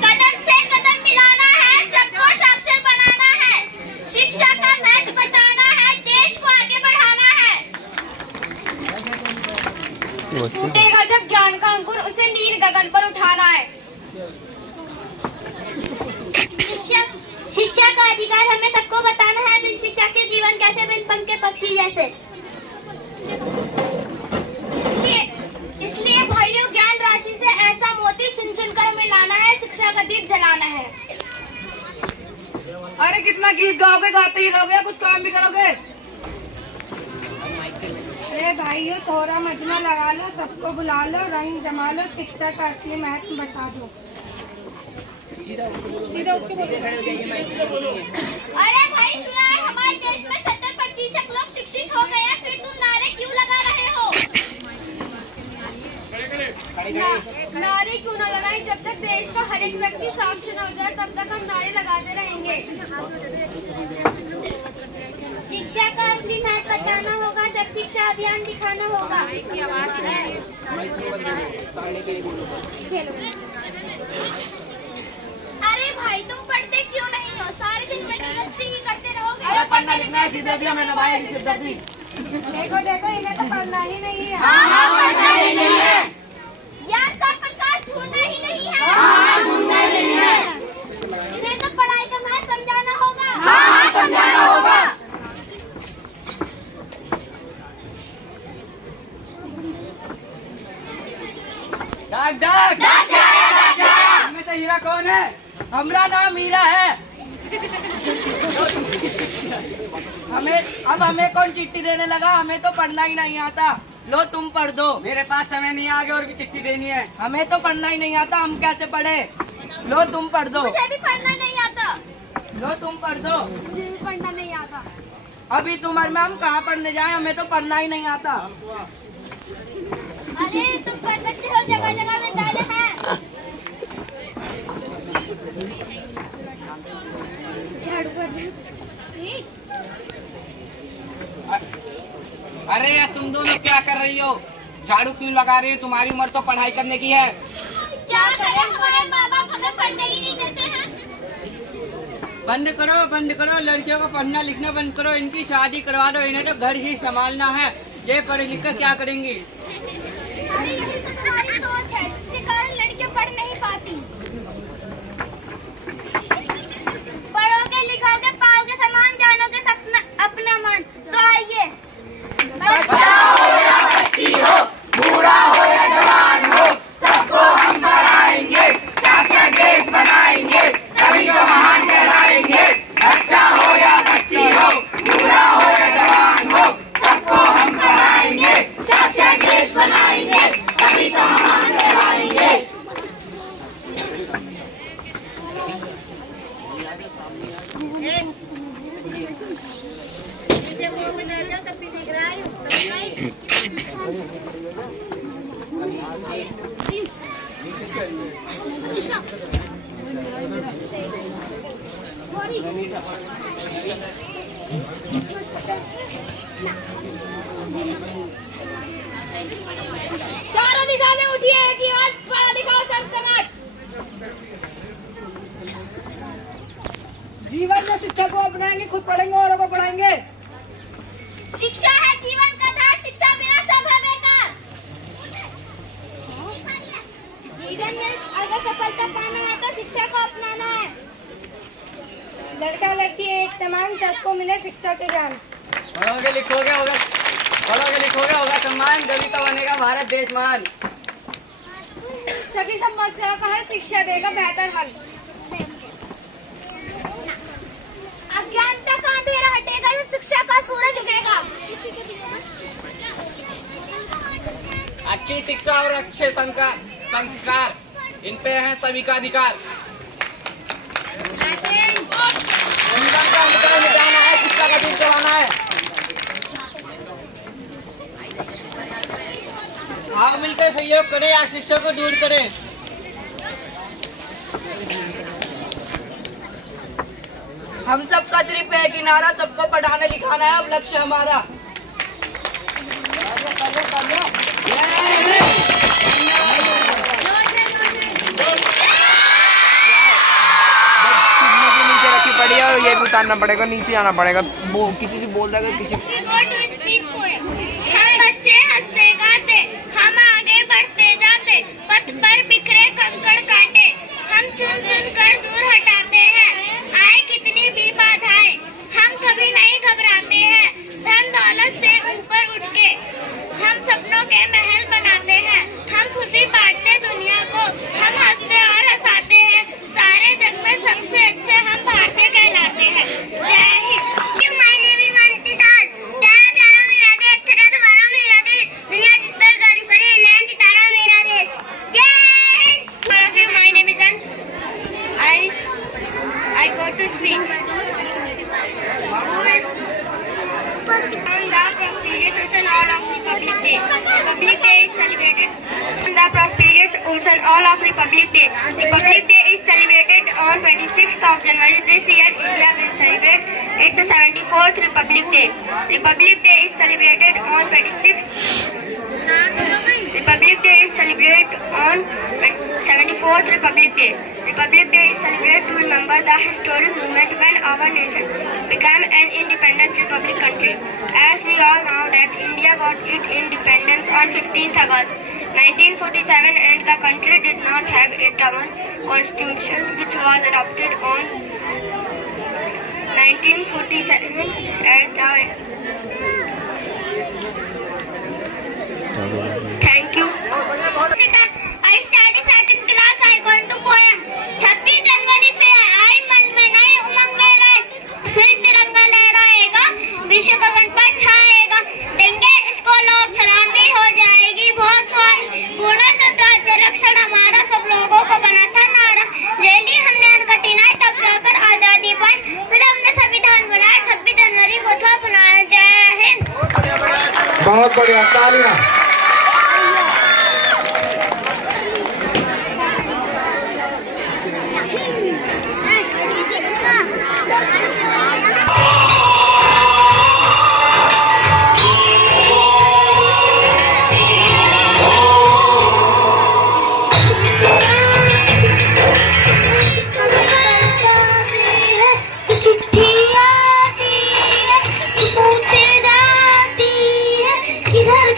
कदम से कदम मिलाना है, सबको साक्षर बनाना है, शिक्षा का महत्व बताना है, देश को आगे बढ़ाना है। टूटेगा जब ज्ञान का अंकुर, उसे नील गगन पर उठाना है। शिक्षा का अधिकार हमें सबको बताना है, बिन शिक्षा के जीवन कैसे, बिन पंख के पक्षी जैसे। इसलिए भाइयों, ज्ञान राशि से ऐसा मोती चुन चुन कर हमें लाना है, शिक्षा का दीप जलाना है। अरे कितना गीत गाओगे, गाते ही रहोगे, कुछ काम भी करोगे? अरे भाइयों, थोड़ा मजमा लगा लो, सबको बुला लो, रंग जमा लो, शिक्षा का असली महत्व बता दो। अरे भाई, सुना है हमारे देश में 70% लोग शिक्षित हो गए हैं, फिर तुम नारे क्यों लगा रहे हो? नारे क्यों न लगाएं? जब तक देश का हर एक व्यक्ति साक्षर हो जाए, तब तक हम नारे लगाते रहेंगे। शिक्षा का असली महत्व बताना होगा, जब शिक्षा अभियान दिखाना होगा। अरे भाई, तुम पढ़ते क्यों नहीं हो? सारे दिन मस्ती ही करते रहोगे। अरे पढ़ना लिखना है, सिर्फ मैंने भाई सिर्फ देखो देखो, इन्हें तो पढ़ना ही नहीं है। हाँ, पढ़ना ही नहीं है। ज्ञान का प्रकाश ढूंढना ही नहीं है। हाँ, ढूंढना ही नहीं है। इन्हें तो पढ़ाई का महत्व समझाना होगा। हाँ, समझाना होगा। डाक डाक डाक क्या है? डाक क्या है? इनमें से हीरा कौन है? हमारा नाम हीरा है। हमें कौन चिट्ठी देने लगा? हमें तो पढ़ना ही नहीं आता। लो तुम पढ़ दो। मेरे पास समय नहीं, आगे और भी चिट्ठी देनी है। हमें तो पढ़ना ही नहीं आता, हम कैसे पढ़े? लो तुम पढ़ दो। मुझे भी पढ़ना नहीं आता। लो तुम पढ़ दो। मुझे भी पढ़ना नहीं आता। अब इस उम्र में हम कहाँ पढ़ने जाएं? हमें तो पढ़ना ही नहीं आता। अरे तुम पढ़ सकते हो, जगह जगह विद्यालय है। अरे यार, तुम दोनों क्या कर रही हो? झाड़ू क्यों लगा रही हो? तुम्हारी उम्र तो पढ़ाई करने की है। क्या करें, हमारे माँ बाप हमें पढ़ने ही नहीं देते हैं। बंद करो, लड़कियों को पढ़ना लिखना बंद करो, इनकी शादी करवा दो, इन्हें तो घर ही संभालना है। ये पढ़ लिख कर क्या करेंगी? अरे यही तो तुम्हारी सोच है, जिसके कारण लड़कियां पढ़ नहीं पाती। पढ़ोगे, लिखोगे, पाओगे सम्मान, जानोगे सपना अपना मान। तो आइए, बच्चा हो या बच्ची हो, बूढ़ा हो या जवान हो, सबको हम पढ़ाएंगे, साक्षर देश बनाएंगे, तभी तो महान कहलाएंगे। बच्चा हो या बच्ची हो, बूढ़ा हो या जवान हो, सबको हम पढ़ाएंगे, साक्षर देश बनाएंगे, तभी तो महान कहलाएंगे। चारों दिशा से उठिए, एक ही आवाज, पढ़ा लिखाओ सब समाज। जीवन में शिक्षा को अपनाएंगे, खुद पढ़ेंगे, औरों को पढ़ाएंगे। शिक्षा है जीवन का आधार, शिक्षा बिना सब है बेकार। जीवन में अगर सफलता पाना है तो शिक्षा को अपनाना है। लड़का लड़की एक समान, सबको मिले शिक्षा के ज्ञान। पढ़ोगे लिखोगे होगा सम्मान, तभी तो बनेगा भारत देश महान। सभी समस्याओं का हल शिक्षा देगा बेहतर हल। अज्ञानता का अंधेरा हटेगा जब शिक्षा अच्छी शिक्षा और अच्छे संस्कार, इन पे है सभी का अधिकार। जीवन का अंधकार मिटाना है, शिक्षा का दीप जलाना है। आग मिलकर सहयोग करें या शिक्षा को दूर करें। हम सबका सिर्फ है किनारा, सबको पढ़ाना लिखाना है अब लक्ष्य हमारा। नीचे रखी पड़ी है और ये भी उतारना पड़ेगा, नीचे आना पड़ेगा। वो किसी से बोल देगा किसी हम बच्चे हंसते गाते, हम आगे बढ़ते जाते, पथ पर बिखरे कंकड़ कांटे हम चुन चुन कर दूर हटाते हैं। आए कितनी भी बाधाएं हम कभी नहीं घबराते हैं। धन दौलत से ऊपर उठ के हम सपनों के महल बनाते हैं। हम खुशी बांटते दुनिया को, हम हंसते और हंसाते हैं। सारे जग में सबसे अच्छे हम भारतीय कहलाते हैं। जय हिंद। माय नेम इज मंटी दास। प्यारा प्यारा मेरा देश, तेरा तुम्हारा मेरा देश, दुनिया जिस पर गर्व करे, नैन सितारा मेरा देश। जय हिंद। माय नेम इज अंश। I go to speak. On the prestigious occasion of Republic Day. Republic Day is celebrated on 26th of January. This year India will celebrate its 74th Republic Day. Republic Day is celebrated on 26th. Republic Day is celebrated on 74th Republic Day. Republic Day is celebrated to remember the historic moment when our nation became an independent republic country. As we all know that India got its independence on 15th August 1947 and the country did not have its own constitution, which was adopted on 1947 at the Thank you. I study second class. I going to poem. 26 जनवरी पे आई मन में नई उमंगे लाए, फिर तिरंगा लहराएगा, विश्व का गणपत छाएगा, देंगे इसको लोग सलामी हो जाएगी बहुत स्वाद। पूर्ण स्वतंत्र रक्षण हमारा सब लोगों को बना था नारा। जेली हमने कठिनाई तब जाकर आजादी पाई, फिर हमने संविधान बनाया, 26 जनवरी को था अपनाया। जय हिंद। बहुत बढ़िया, तालियां। किधर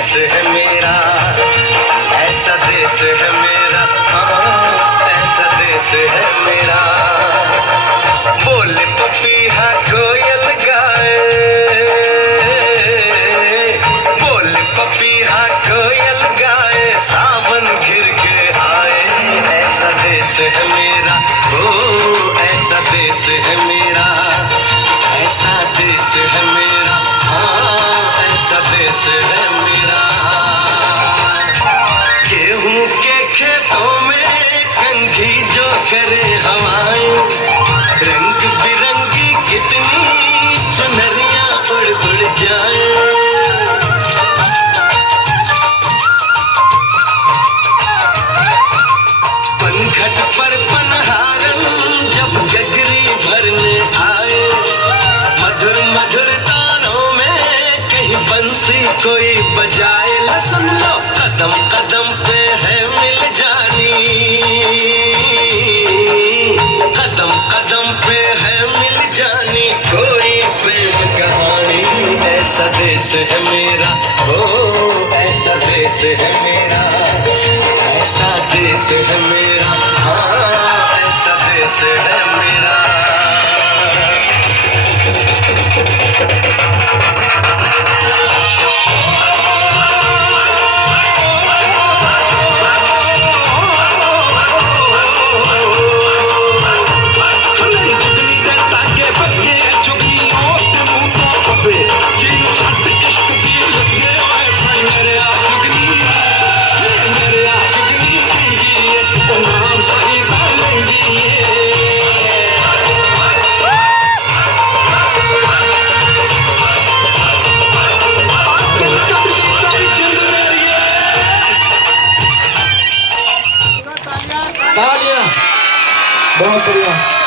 देश है मेरा, ऐसा देश है मेरा, हाँ ऐसा देश है मेरा। बोले पपीहा कोयल गाए, बोले पपीहा कोयल गाए, सावन घिर के आए। ऐसा देश है मेरा, ओ ऐसा देश है मेरा, ऐसा देश है मेरा, हाँ ऐसा देश है मेरा। गेहूं के खेतों में कंघी जो करे हवाएं, रंग बिरंगी कितनी चुनरियां उड़ उड़ जाए। पनघट पर पनहारन जब गगरी भरने आए, मधुर मधुर तानों में कहीं बंसी कोई बजाए। सुन लो कदम कदम पे है मिल जानी, कदम कदम पे है मिल जानी कोई प्रेम कहानी। ऐसा देश है मेरा, ओ ऐसा देश है मेरा, ऐसा देश है मेरा, हाँ ऐसा देश है मेरा। बहुत बढ़िया।